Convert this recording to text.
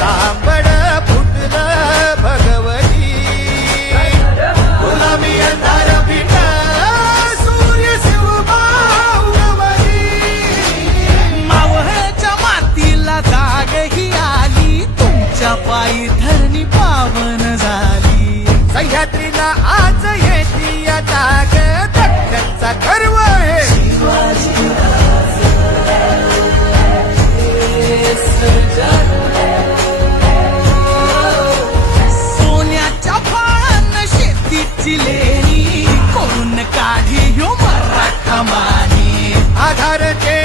तांबड फुटलं भगवती. गुलामी अंधार पिठ सूर्य शिवबावली मावळच्या मातीला जाग ही आली. तुमच्या पायी धरणी पावन झाली. सह्याद्रीला आज चिलेनी कौन काढी यो मरा कमानी आधार के